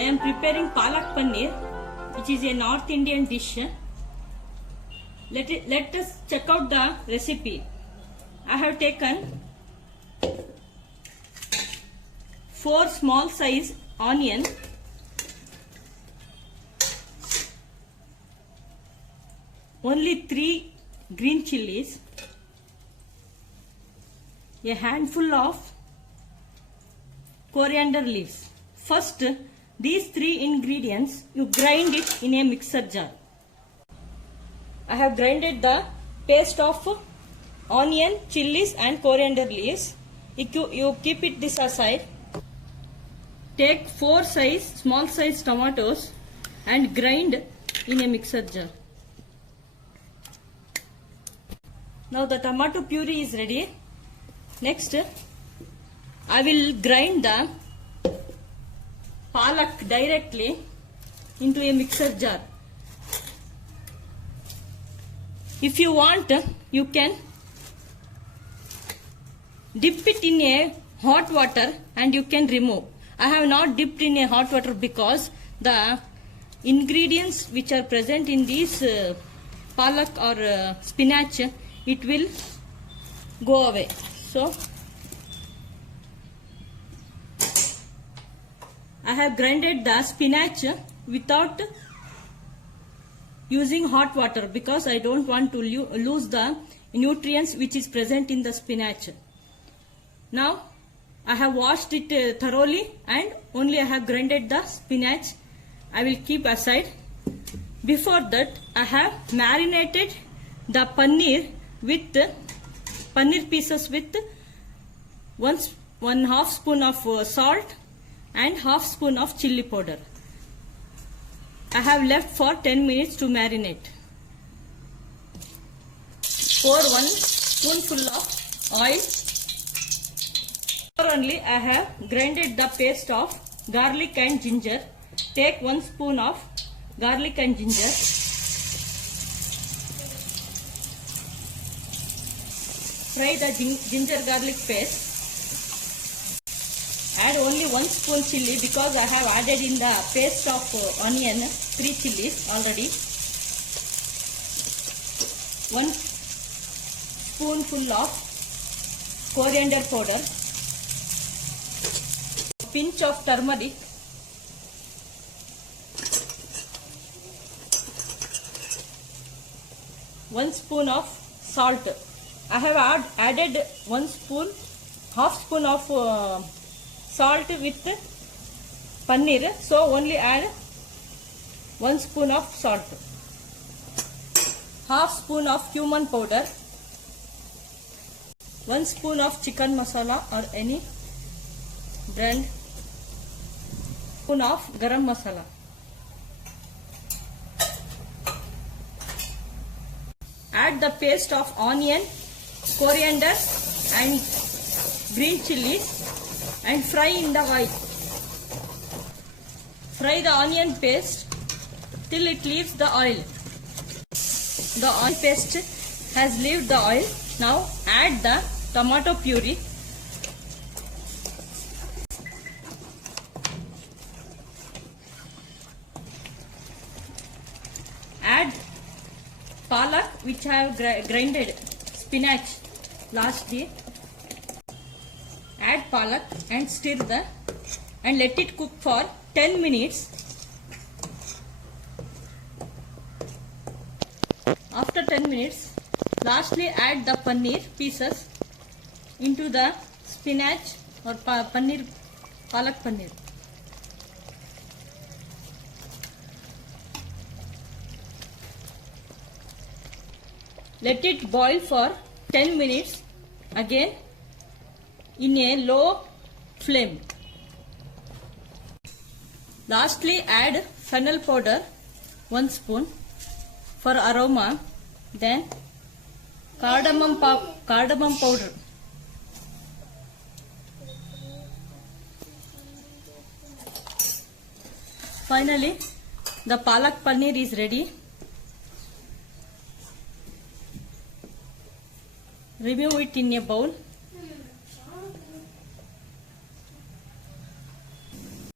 I am preparing palak paneer, which is a North Indian dish. Let us check out the recipe. I have taken 4 small size onion, only 3 green chilies, a handful of coriander leaves. First, these 3 ingredients you grind it in a mixer jar. I have grinded the paste of onion, chilies and coriander leaves. You keep it this aside. Take 4 small size tomatoes and grind in a mixer jar. Now the tomato puree is ready. Next, I will grind the palak directly into a mixer jar. If you want, you can dip it in a hot water and you can remove. I have not dipped in a hot water because the ingredients which are present in this palak or spinach, it will go away. So I have grinded the spinach without using hot water because I don't want to lose the nutrients which is present in the spinach. Now I have washed it thoroughly and only I have grinded the spinach. I will keep aside. Before that, I have marinated the paneer with paneer pieces with 1/2 spoon of salt and 1/2 spoon of chili powder. I have left for 10 minutes to marinate. Pour 1 spoonful of oil. Only I have grinded the paste of garlic and ginger. Take 1 spoon of garlic and ginger. Fry the ginger garlic paste. Add only 1 spoon chili because I have added in the paste of onion 3 chilies already. 1 spoonful of coriander powder. Pinch of turmeric. One spoon of salt. I have added 1/2 spoon of salt with paneer, so only add 1 spoon of salt. 1/2 spoon of cumin powder. 1 spoon of chicken masala or any brand. Spoon of garam masala. Add the paste of onion, coriander and green chilies and fry in the oil. Fry the onion paste till it leaves the oil. The onion paste has left the oil. Now add the tomato puree. Add palak which I have grinded, spinach lastly. Add palak and stir and let it cook for 10 minutes. After 10 minutes, lastly add the paneer pieces into the spinach or palak paneer. Let it boil for 10 minutes again in a low flame. Lastly add fennel powder 1 spoon for aroma, then cardamom powder. Finally, the palak paneer is ready. Remove it in a bowl.